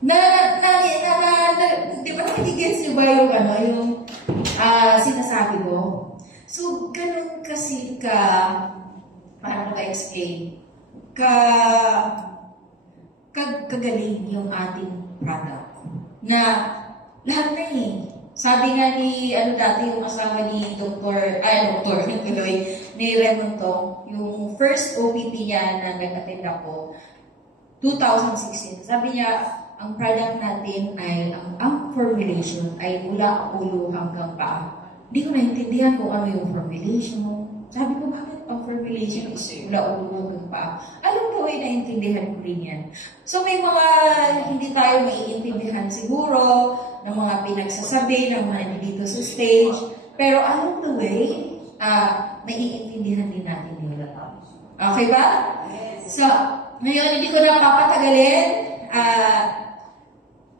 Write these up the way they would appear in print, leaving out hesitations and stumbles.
Di ba nakikigets niyo ba yung sinasabi ko? So, ganun kasi paano ka explain? Kagaling yung ating product. Na, lahat na Sabi nga ni, dati yung asawa ni ni Raymond Tong, yung first OPP niya na nag-attend ako, 2016. Sabi niya, ang product natin ay, ang formulation ay mula ulo hanggang paa. Hindi ko naintindihan kung ano yung formulation. Sabi ko, bakit ang formulation is mula ulo hanggang paa? Alam ko ay naintindihan ko rin yan. So may mga hindi tayo maiintindihan siguro, ng mga pinagsasabi, ng mga dito sa stage. Pero along the way, naiintindihan din natin nila. Okay ba? So, ngayon, hindi ko na papatagalin.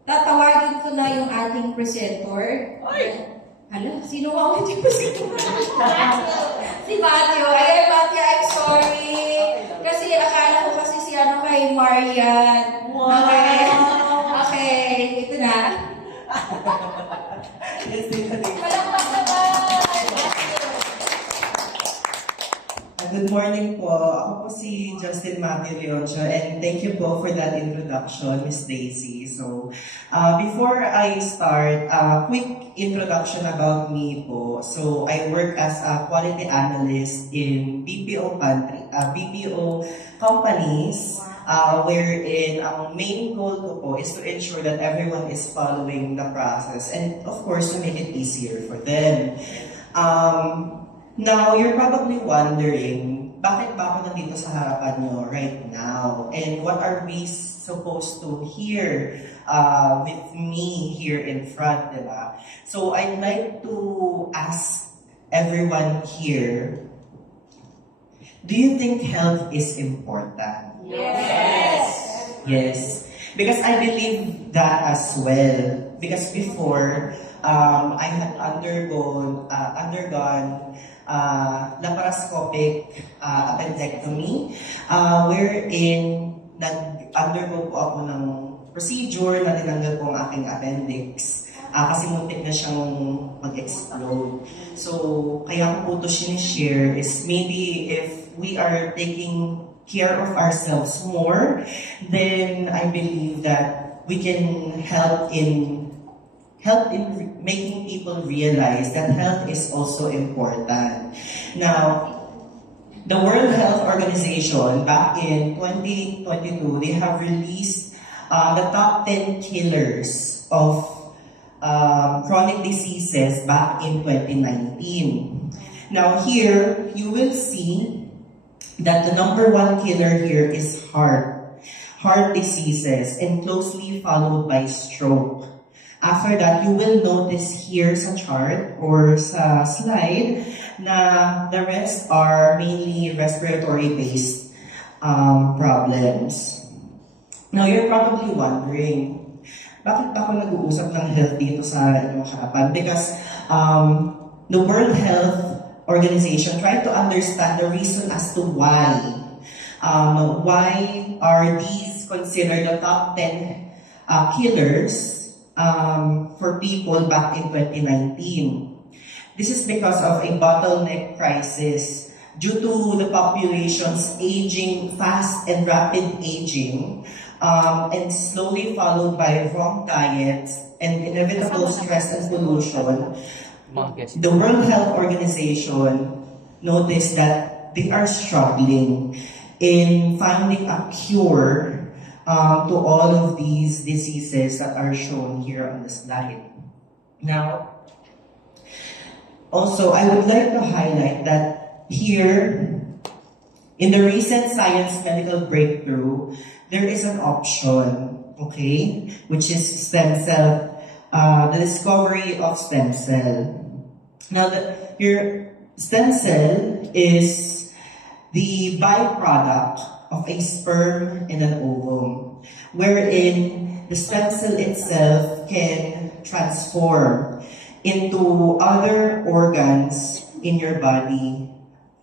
Tatawagin ko na yung ating presenter. Hala, sino ang ating presenter? Si Matthew. Ayan, Matthew, I'm sorry. Kasi akala ko kasi si kay Marian. Wow. Okay, ito na. Good morning po. Ako po si Justin Matthew Leoncio, and thank you po for that introduction, Miss Daisy. So, before I start, quick introduction about me po. So, I work as a quality analyst in BPO companies, wherein ang main goal ko po is to ensure that everyone is following the process and, of course, to make it easier for them. Now, you're probably wondering, bakit ba ako nandito sa harapan nyo right now? And what are we supposed to hear with me here in front, diba? So, I'd like to ask everyone here, do you think health is important? Yes! Yes. Because I believe that as well. Because before, I had undergone laparoscopic appendectomy, wherein nag-undergo po ako ng procedure na tinanggal po ang aking appendix kasi muntik na siyang mag-explode. So, kaya ko po ito sinishare is maybe if we are taking care of ourselves more, then I believe that we can help in making people realize that health is also important. Now, the World Health Organization, back in 2022, they have released the top 10 killers of chronic diseases back in 2019. Now here, you will see that the number 1 killer here is heart diseases, and closely followed by stroke. After that, you will notice here sa chart or sa slide na the rest are mainly respiratory-based problems. Now, you're probably wondering, bakit ba ako nag-uusap ng health dito sa inyong harapan? Because the World Health Organization tried to understand the reason as to why are these considered the top 10 killers for people back in 2019. This is because of a bottleneck crisis due to the population's aging, fast and rapid aging, and slowly followed by wrong diets and inevitable stress and pollution. The World Health Organization noticed that they are struggling in finding a cure to all of these diseases that are shown here on the slide. Now, also, I would like to highlight that here, in the recent science medical breakthrough, there is an option, okay, which is stem cell, the discovery of stem cell. Now, your stem cell is the byproduct of a sperm and an ovum, wherein the stem cell itself can transform into other organs in your body,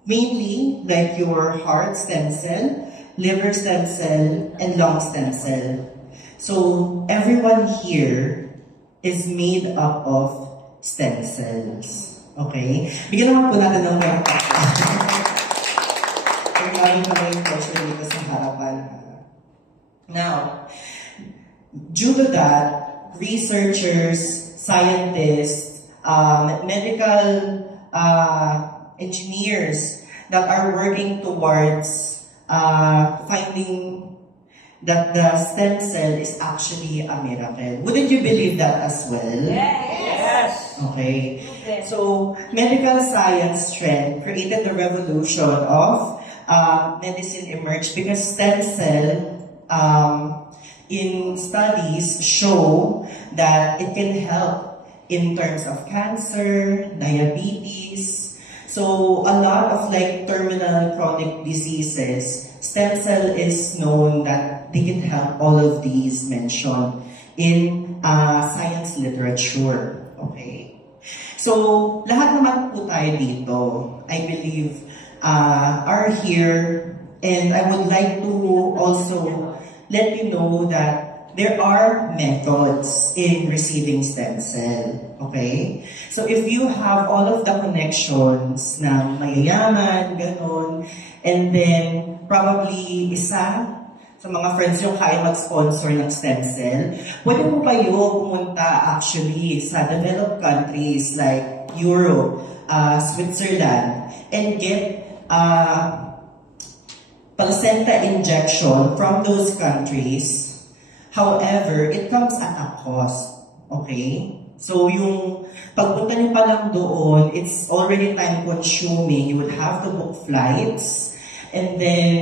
mainly like your heart stem cell, liver stem cell, and lung stem cell. So, everyone here is made up of stem cells. Okay? Bigyan naman po natin ng mga Ang maraming maraming pleasure dito sa harapan. Now, due to that, researchers, scientists, medical engineers that are working towards finding that the stem cell is actually a miracle. Wouldn't you believe that as well? Yes. Okay. So, medical science trend created the revolution of medicine emerged because stem cell in studies show that it can help in terms of cancer, diabetes. So a lot of like terminal chronic diseases, stem cell is known that they can help all of these mentioned in science literature. Okay. So lahat naman po tayo dito, I believe, are here, and I would like to also let you know that there are methods in receiving stem cell. Okay? So if you have all of the connections na mayayaman, ganon, and then probably isa sa mga friends yung kaya mag-sponsor ng stem cell, pwede po kayo pumunta actually sa developed countries like Europe, Switzerland, and get placenta injection from those countries. However, it comes at a cost. Okay? So, yung pagpunta niyo pa lang doon, it's already time-consuming. You would have to book flights and then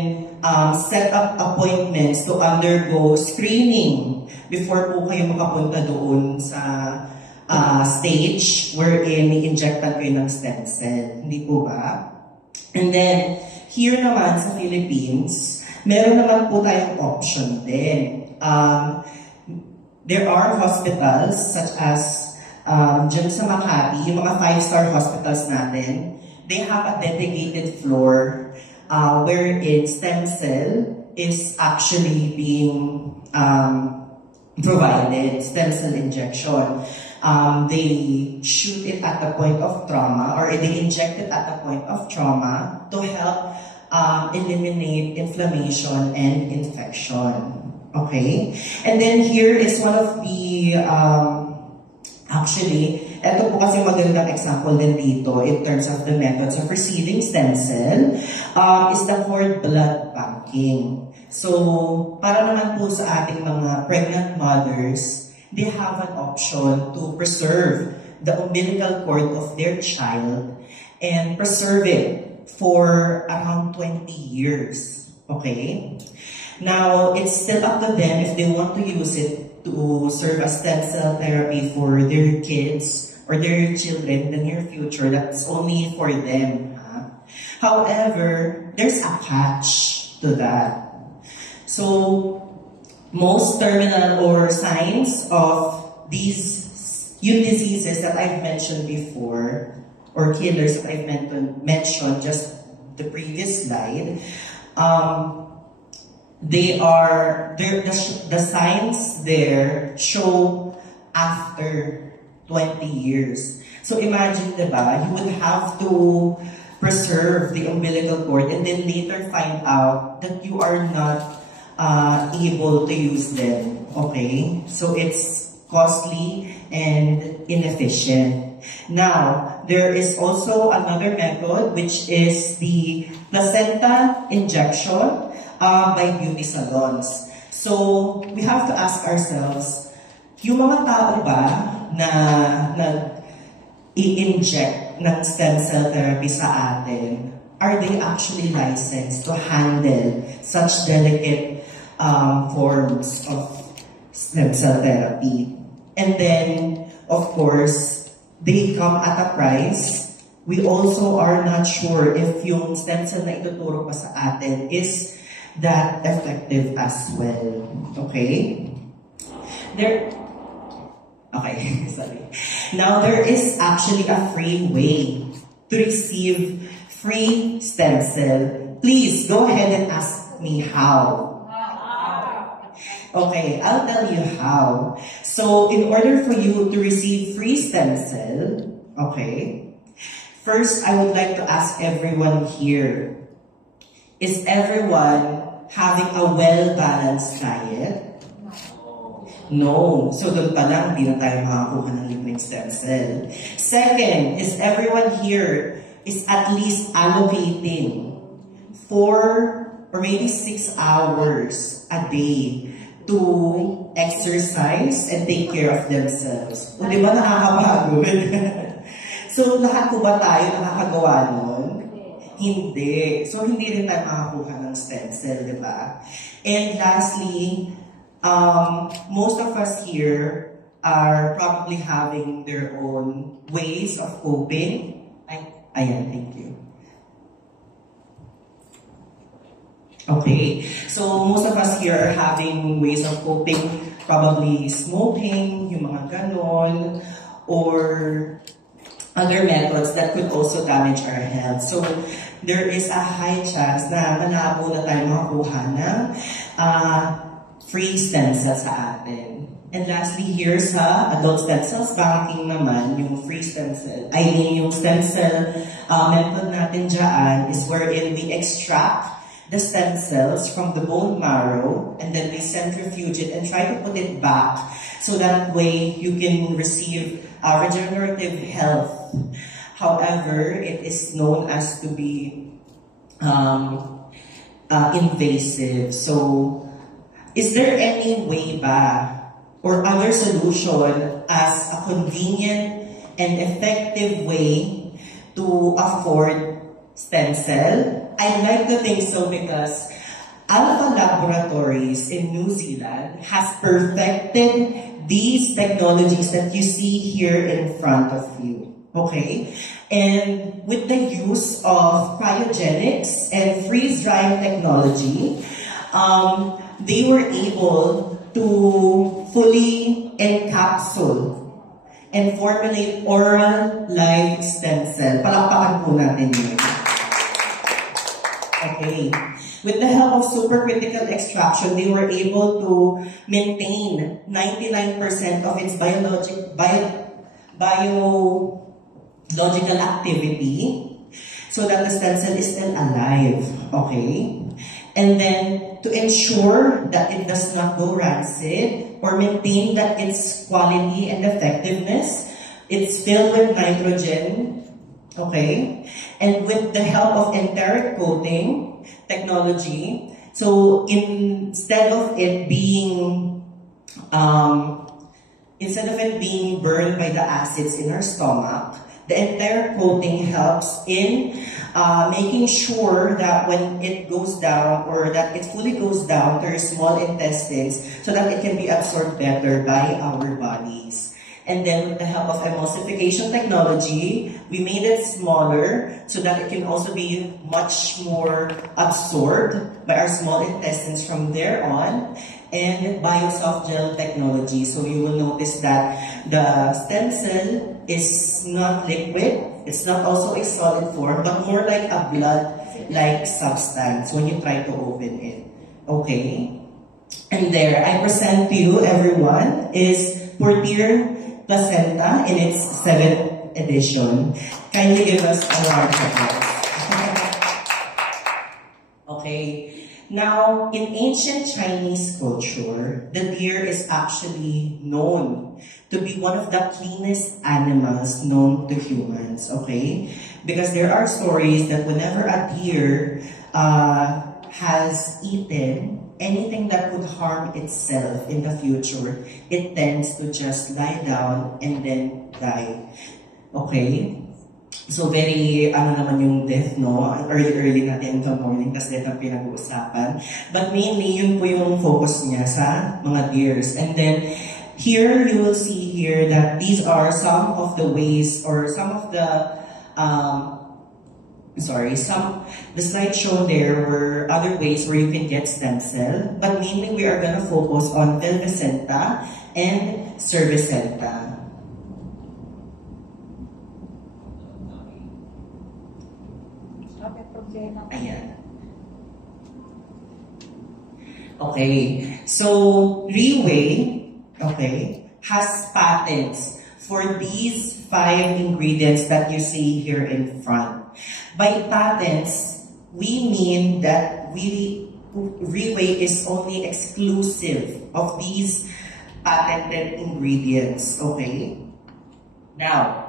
set up appointments to undergo screening before po kayo makapunta doon sa stage wherein i-injectan kayo ng stem cell. Hindi po ba? And then, here naman sa Philippines, meron naman po tayong option din. There are hospitals such as dyan sa Makati, yung mga 5-star hospitals natin, they have a dedicated floor wherein stem cell is actually being provided, stem cell injection. They shoot it at the point of trauma, or they inject it at the point of trauma to help eliminate inflammation and infection. Okay? And then here is one of the, actually, ito po kasi magandang example din dito in terms of the methods of receiving stem cell, is the cord blood banking. So, para naman po sa ating mga pregnant mothers, they have an option to preserve the umbilical cord of their child and preserve it for around 20 years. Okay? Now, it's still up to them if they want to use it to serve as stem cell therapy for their kids or their children in the near future. That's only for them. However, there's a catch to that. So, most terminal or signs of these diseases that I've mentioned before, or killers that I've mentioned just the previous slide, the signs there show after 20 years. So imagine, diba, you would have to preserve the umbilical cord and then later find out that you are not able to use them. Okay? So it's costly and inefficient. Now, there is also another method which is the placenta injection by beauty salons. So, we have to ask ourselves, yung mga tao ba na i-inject ng stem cell therapy sa atin, are they actually licensed to handle such delicate forms of stem cell therapy? And then, of course, they come at a price. We also are not sure if yung stem cell na ituturo pa sa atin is that effective as well. Okay? Sorry. Now, there is actually a free way to receive free stem cell. Please, go ahead and ask me how. Okay, I'll tell you how. So, in order for you to receive free stem cell, okay, first I would like to ask everyone here, is everyone having a well-balanced diet? No. So, doon pa lang, hindi na tayo makakuha ng libreng stem cell. Second, is everyone here is at least allocating 4 or maybe 6 hours a day to exercise and take care of themselves. O di ba nakakapagod? So lahat po ba tayo nakakagawa nun? Hindi. So hindi rin tayo makakuha ng stem cell, di ba? And lastly, most of us here are probably having their own ways of coping. Ayan, thank you. Okay, so most of us here are having ways of coping, probably smoking, yung mga ganon, or other methods that could also damage our health. So there is a high chance na malabo na tayo makakuha ng free stem cells sa atin. And lastly here sa adult stem cells banking naman, yung free stem cell, yung stem cell method natin dyan is wherein we extract the stem cells from the bone marrow and then we centrifuge it and try to put it back so that way you can receive regenerative health. However, it is known as to be invasive. So, is there any way ba or other solution as a convenient and effective way to afford stem cell? I'd like to think so because Alpha Laboratories in New Zealand has perfected these technologies that you see here in front of you. Okay? And with the use of cryogenics and freeze-drying technology, they were able to fully encapsule and formulate oral live stem cell. Palakpakan po natin yun. Okay. With the help of supercritical extraction, they were able to maintain 99% of its biological activity so that the stem cell is still alive. Okay? And then, to ensure that it does not go rancid or maintain that its quality and effectiveness, it's filled with nitrogen. Okay? And with the help of enteric coating technology, so instead of it being burned by the acids in our stomach, the enteric coating helps in making sure that when it goes down or that it fully goes down to our small intestines so that it can be absorbed better by our bodies. And then with the help of emulsification technology, we made it smaller so that it can also be much more absorbed by our small intestines from there on. And biosoft gel technology. So you will notice that the stem cell is not liquid. It's not also a solid form, but more like a blood-like substance when you try to open it. Okay? And there, I present to you, everyone, is Portier Placenta in its 7th edition. Kindly give us a round of applause. Okay. Now, in ancient Chinese culture, the deer is actually known to be one of the cleanest animals known to humans, okay? Because there are stories that whenever a deer has eaten anything that could harm itself in the future, it tends to just lie down and then die. Okay? So very, naman yung death, no? Early natin in the morning, kasi death ang pinag-uusapan. But mainly, yun po yung focus niya sa mga deers. And then, here, you will see here that these are some of the ways, or some of the, the slides shown there were other ways where you can get stem cell. But mainly, we are gonna focus on Vilvicenta and Cervicenta. Ayan. Okay, so Reway, okay, has patents for these 5 ingredients that you see here in front. By patents, we mean that Reway is only exclusive of these patented ingredients, okay? Now,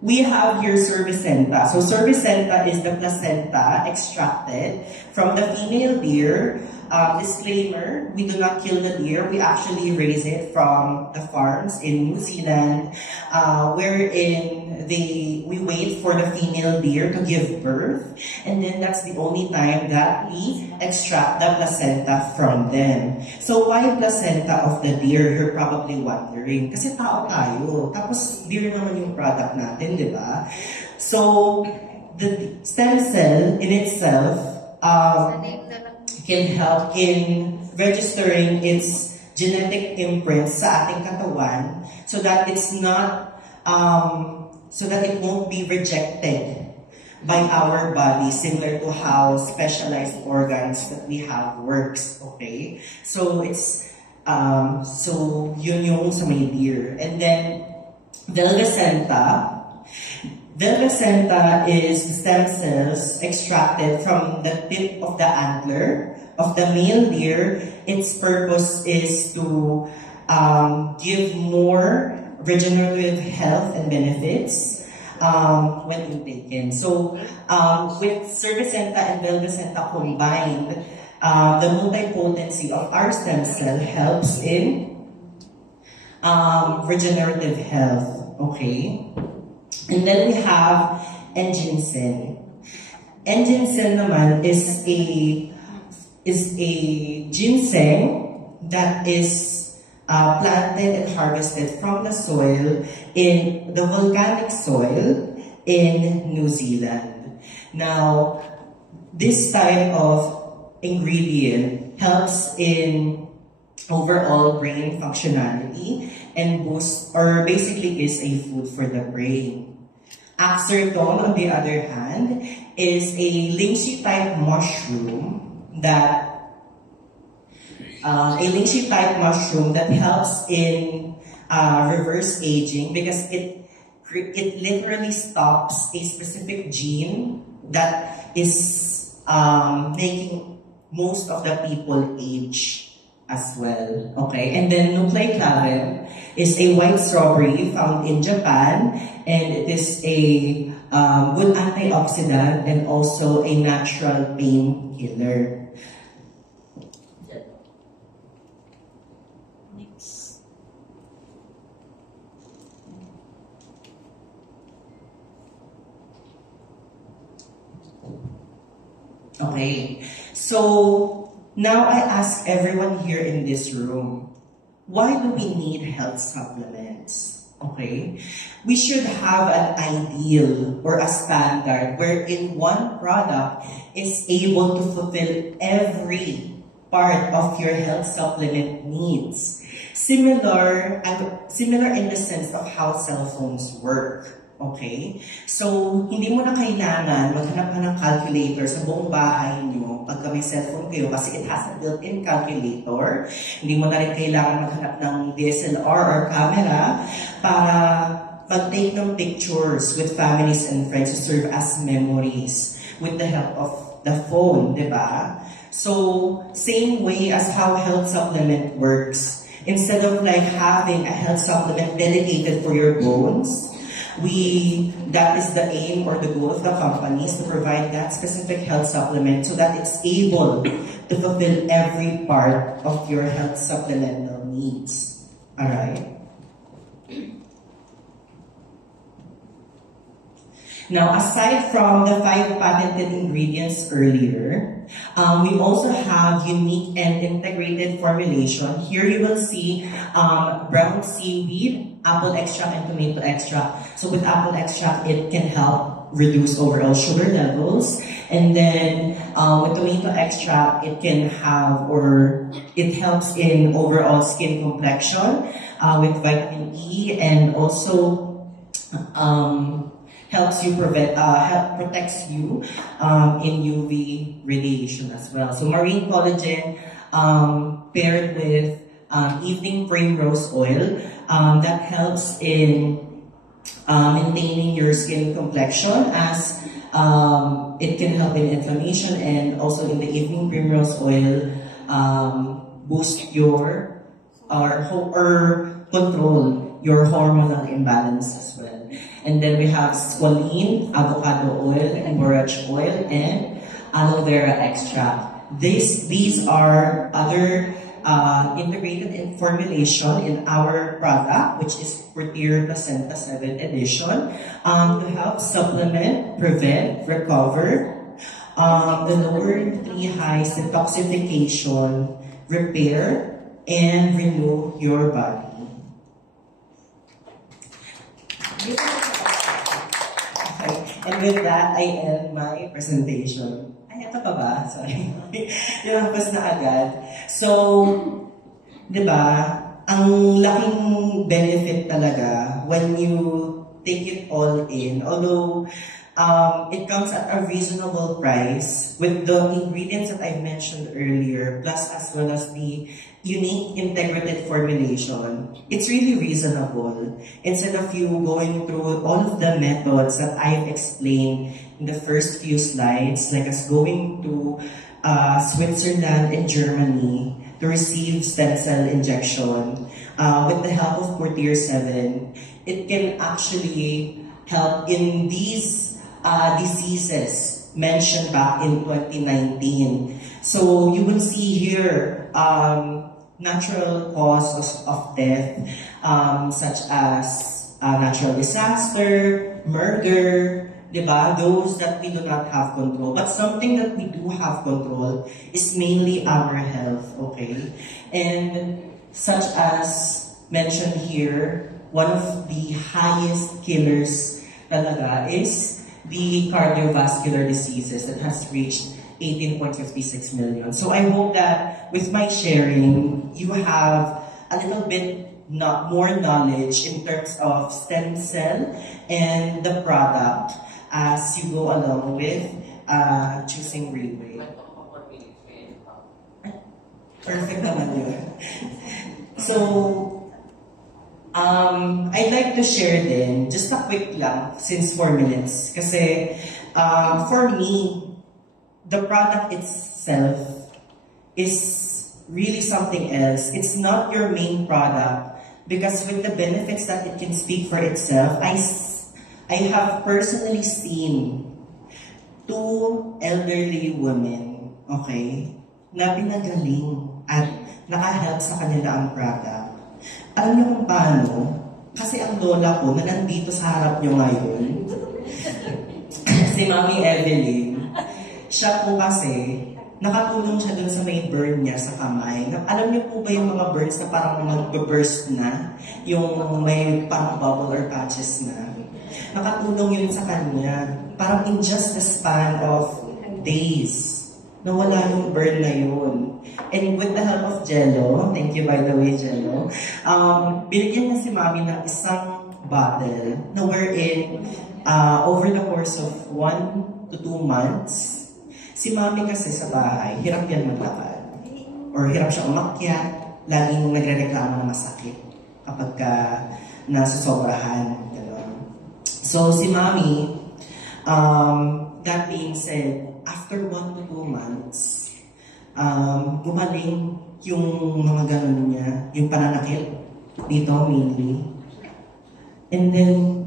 we have here cervicenta. So cervicenta is the placenta extracted from the female deer. Disclaimer, we do not kill the deer. We actually raise it from the farms in New Zealand, wherein we wait for the female deer to give birth. And then that's the only time that we extract the placenta from them. So why placenta of the deer? You're probably wondering. Kasi tao tayo. Tapos deer naman yung product natin, di ba? So the stem cell in itself can help in registering its genetic imprint sa ating katawan so that it's not, so that it won't be rejected by our body, similar to how specialized organs that we have works, okay? So it's, so yun yung sa may deer. And then, Velvacenta is the stem cells extracted from the tip of the antler of the male deer. Its purpose is to give more regenerative health and benefits when intaken. So with cervicenta and velvacenta combined, the multipotency of our stem cell helps in regenerative health, okay? And then we have enginsen. Enginsen naman is a ginseng that is planted and harvested from the soil in the volcanic soil in New Zealand. Now, this type of ingredient helps in overall brain functionality and boosts, or basically is a food for the brain. Axertone, on the other hand, is a lynchy type mushroom that helps in reverse aging because it literally stops a specific gene that is making most of the people age as well, okay? And then nucleicavin is a white strawberry found in Japan, and it is a good antioxidant and also a natural painkiller. Next. Okay, so now I ask everyone here in this room, why do we need health supplements? Okay? We should have an ideal or a standard wherein one product is able to fulfill every part of your health supplement needs. Similar in the sense of how cell phones work. Okay? So, hindi mo na kailangan maghanap ka ng calculator sa buong bahay nyo pagka may cellphone kayo kasi it has a built-in calculator. Hindi mo na rin kailangan maghanap ng DSLR or camera para mag-take ng pictures with families and friends to serve as memories with the help of the phone, di ba? So, same way as how health supplement works. Instead of like having a health supplement dedicated for your bones, that is the aim or the goal of the company, is to provide that specific health supplement so that it's able to fulfill every part of your health supplemental needs. Alright? Now, aside from the 5 patented ingredients earlier, we also have unique and integrated formulation. Here you will see brown seaweed, apple extract, and tomato extract. So with apple extract, it can help reduce overall sugar levels. And then with tomato extract, it can have, or it helps in overall skin complexion with vitamin E, and also protects you in UV radiation as well. So marine collagen paired with evening primrose oil that helps in maintaining your skin complexion, as it can help in inflammation, and also in the evening primrose oil boost your or control your hormonal imbalance as well. And then we have squalene, avocado oil, borage oil, and aloe vera extract. These are other integrated in formulation in our product, which is Proteor Placenta 7 edition, to help supplement, prevent, recover the lower 3 highs detoxification, repair, and renew your body. Okay. And with that, I end my presentation. Ay, ito pa ba? Sorry. Lumabas na agad. So, di ba, ang laking benefit talaga when you take it all in. Although, it comes at a reasonable price with the ingredients that I mentioned earlier, plus as well as the unique integrated formulation. It's really reasonable. Instead of you going through all of the methods that I've explained in the first few slides, like us going to Switzerland and Germany to receive stem cell injection, with the help of Proteor 7, it can actually help in these diseases mentioned back in 2019. So you will see here natural causes of death, such as natural disaster, murder, diba? Those that we do not have control. But something that we do have control is mainly our health, okay? And such as mentioned here, one of the highest killers talaga is the cardiovascular diseases that has reached 18.56 million. So I hope that with my sharing, you have a little bit more knowledge in terms of stem cell and the product as you go along with choosing Railway. Perfect naman yun. So, I'd like to share din, just a quick lang, since 4 minutes. Kasi, for me, the product itself is really something else. It's not your main product because with the benefits that it can speak for itself, I have personally seen 2 elderly women, okay, na pinagaling at nakahelp sa kanila ang product. Alam niyo kung paano? Kasi ang lola ko na nandito sa harap niyo ngayon, si Mami Evelyn, siya po kasi, nakatulong siya dun sa may burn niya sa kamay. Alam niyo po ba yung mga burns na parang mag-burst na? Yung may parang bubble or patches na? Nakatulong yun sa kanya. Parang in just the span of days, nawala yung burn na yun. And with the help of Jello, thank you by the way, Jello, binigyan niya si Mami ng isang bottle na wherein, over the course of 1 to 2 months, si Mami kasi sa bahay, hirap yan maglakad. Or hirap siya umakyat, laging nagre-reklamo ng masakit kapag nasusobrahan. So si Mami, that being said, after 1 to 2 months, gumaling yung mga ganun niya, yung pananakit dito mainly. And then,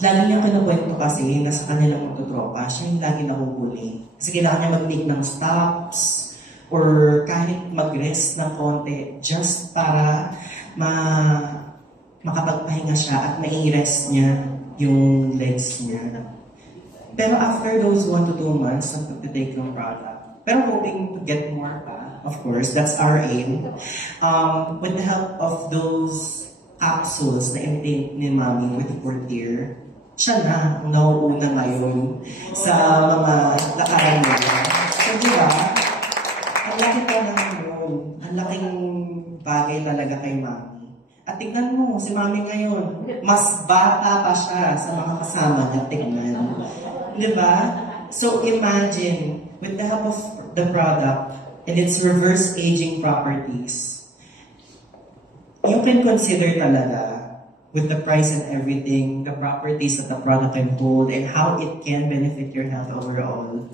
lagi niya kinukwento kasi nasa kanilang magtutropa, siya yung lagi nahuhuli. Kasi kailangan niya mag-make ng stops or kahit mag-rest ng konti just para makapagpahinga siya at mai-rest niya yung legs niya. Pero after those 1 to 2 months ng pag-take ng product, pero hoping to get more pa, of course, that's our aim. With the help of those capsules na intake ni Mami with Proteor, siya na ang nauuna ngayon sa mga lakaran niya. So, di ba? Ang laki pa naman yun. Ang laking bagay talaga kay Mami. At tignan mo, si Mami ngayon, mas bata pa siya sa mga kasama niya, tignan. Di ba? So, imagine, with the help of the product, and its reverse aging properties, you can consider talaga with the price and everything, the properties that the product can hold, and how it can benefit your health overall.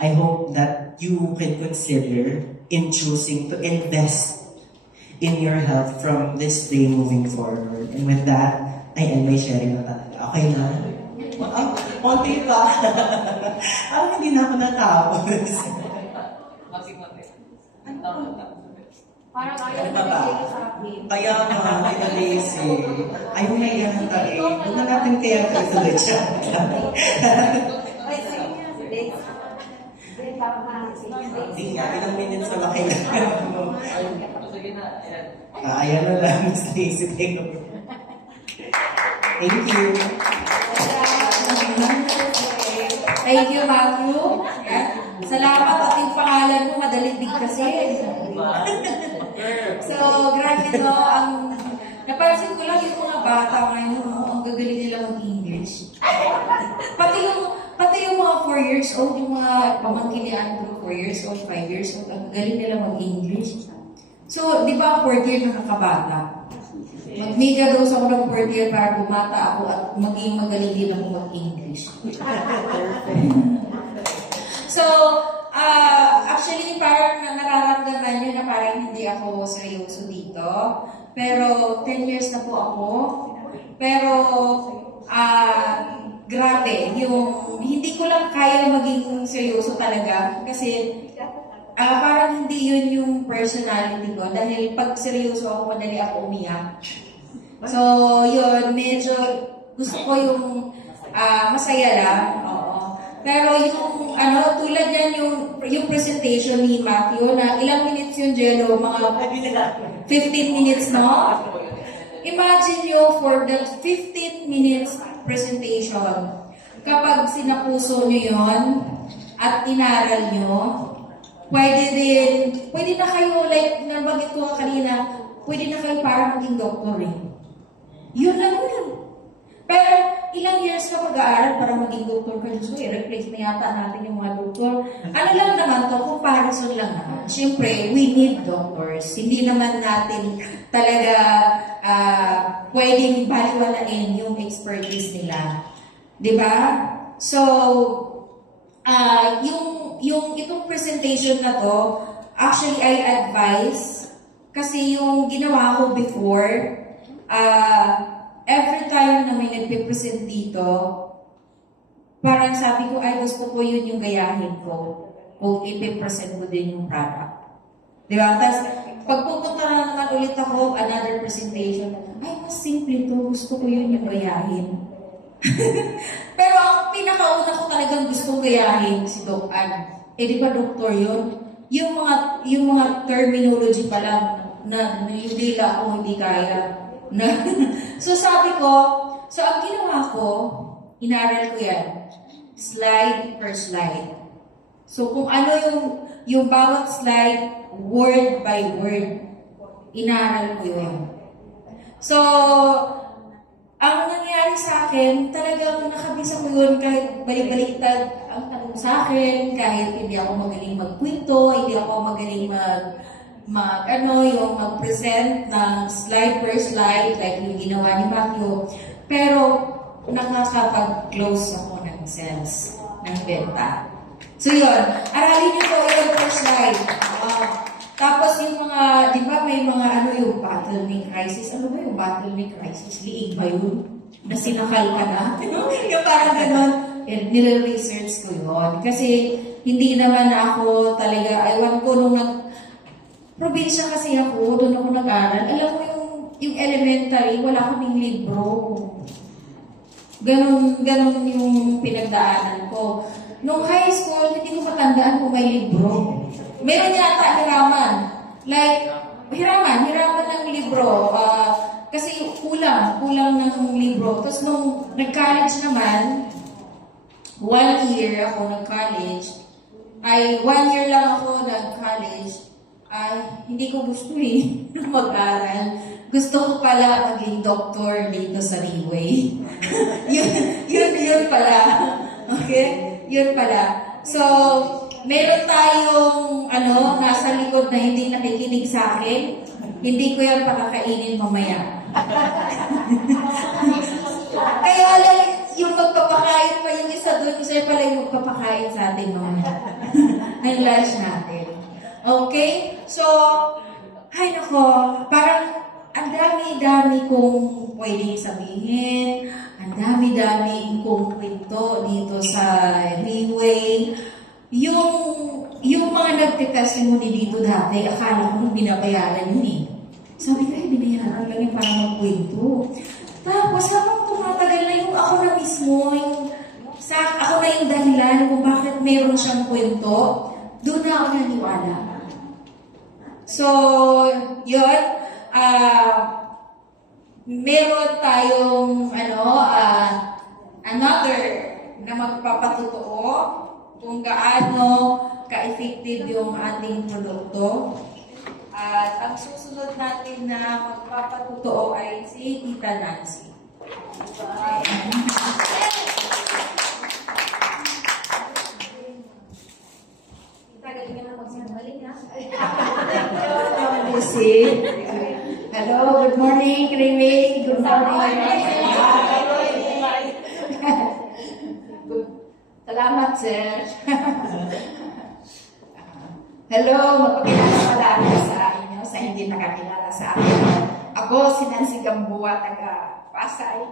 I hope that you can consider in choosing to invest in your health from this day moving forward. And with that, I end my sharing na talaga. Okay na? Konti pa. Hindi na ako natapos. Parang ayaw na nagiging sa akin. Kaya nga, lazy. Ayaw na yan ang tayo. Huwag na natin kaya tuloy siya. Hindi nga, ilang minutes na makailangan mo. Ayan na lang, Miss Lazy. Thank you. Thank you, Matthew. Salamat at yung pangalan mo, madalindig kasi. So, grabe no, napansin ko lang yung mga bata ngayon, ang gagaling nila mag-English. Pati yung mga 4 years old, yung mga pamangkin ni Andrew, 4 years old, 5 years old, ang gagaling nila mag-English. So, di ba, 4th year nakakabata? Mag-mega dose ako ng 4th year para bumata ako at maging magaling din ako mag-English. So, actually, parang nararamdaman nyo na parang hindi ako seryoso dito. Pero, 10 years na po ako. Pero, grabe, yung hindi ko lang kaya maging seryoso talaga. Kasi, parang hindi yun yung personality ko. Dahil pag seryoso ako, madali ako umiyak. So, yun, medyo gusto ko yung masaya lang. Oo. Pero yung, tulad yan yung presentation ni Matthew, na ilang minutes yung Jello, mga 15 minutes, no? Imagine nyo, for the 15 minutes presentation, kapag sinapuso nyo yun, at inaral nyo, pwede na kayo, like, nabanggit ko kanina, pwede na kayo para maging doktor eh. Yun lang yun. Pero, ilang years ka mag-aaral para maging doktor ka, Diyos ko, i-replace na yata natin yung mga doktor. Ano lang naman to, comparison lang naman. Siyempre, we need doctors. Hindi naman natin talaga pwedeng baliwalain yung expertise nila. Diba? So, yung itong presentation na to, actually, I advise, kasi yung ginawa ko before, every time na may nagpe-present dito, parang sabi ko, ay gusto ko yun yung gayahin ko kung ipipresent ko din yung product. Diba? Tapos, pag pupunta na naman ulit ako, another presentation, ay mas simple to, gusto ko yun yung gayahin. Pero ang pinakauna ko talagang gustong gayahin si Doc Ann. Di ba doktor yun? Yung mga terminology pa lang na yung dila ako hindi kaya. So sabi ko, so ang ginawa ko, inaral ko yan. Slide per slide. So kung ano yung bawat slide, word by word, inaral ko yun. So, ang nangyari sa akin, talagang nakabisa ko yun kahit balik-baliktad ang tanong sa akin, kahit hindi ako magaling magkwento, hindi ako magaling mag-present ng slide per slide like yung ginawa ni Matthew. Pero, nakakapag-close ako ng sales, ng benta. So yun, aralin niyo po yun per slide. Tapos yung mga, di ba may mga yung bottleneck crisis. Ano ba yung bottleneck crisis? Liig ba yun? Na sinakal ka na? Yung parang gano'n, nire-research ko yun. Kasi hindi naman ako talaga, ewan ko nung probinsya kasi ako, doon ako nag-aral. Alam mo yung elementary, wala kaming libro. Ganon yung pinagdaanan ko. Nung high school, hindi ko matandaan kung may libro. Meron yata hiraman. Like, hiraman ng libro. Kasi kulang ng libro. Tapos nung nag-college naman, 1 year ako nag-college, 1 year lang ako nag-college, hindi ko gusto mag-aral. Gusto ko pala maging doktor dito sa Riway. yun pala. Okay? Yun pala. So, meron tayong nasa likod na hindi nakikinig sa akin. Hindi ko yan pakakainin mamaya. Kaya lang, yung magpapakain pa yung isa doon, isa pala yung magpapakain sa atin mamaya. Ang lunch natin. Okay? So, ay nako, parang ang dami-dami kong pwedeng sabihin, ang dami-dami kong kwento dito sa Leeway. Yung mga nagtitestimony dito dati, akala ko binabayaran yun eh. Sabi ko, binayaran lang yung parang magkwento. Tapos habang tumatagal na yung ako na mismo, ako na yung dahilan kung bakit meron siyang kwento, doon na ako naniwala. So, yun, meron tayong another na magpapatotoo kung gaano ka-effective yung ating produkto. At ang susunod natin na magpapatotoo ay si Tita Nancy. Hello, good morning, Krimi. Good morning. Salamat, sir. Hello, magpakilala pala ako sa inyo, sa hindi nakakilala sa akin. Ako, si Nancy Gamboa, taga Pasay.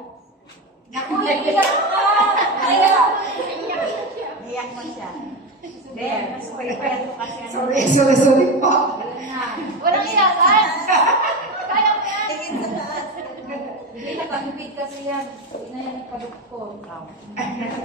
Naku, iyak ka! Iyak mo siya. Sorry po. Walang iyakan! Kaya mo yan! Tingin sa taas. Hindi nakahipid kasi yan. Hindi na yan ipadukot.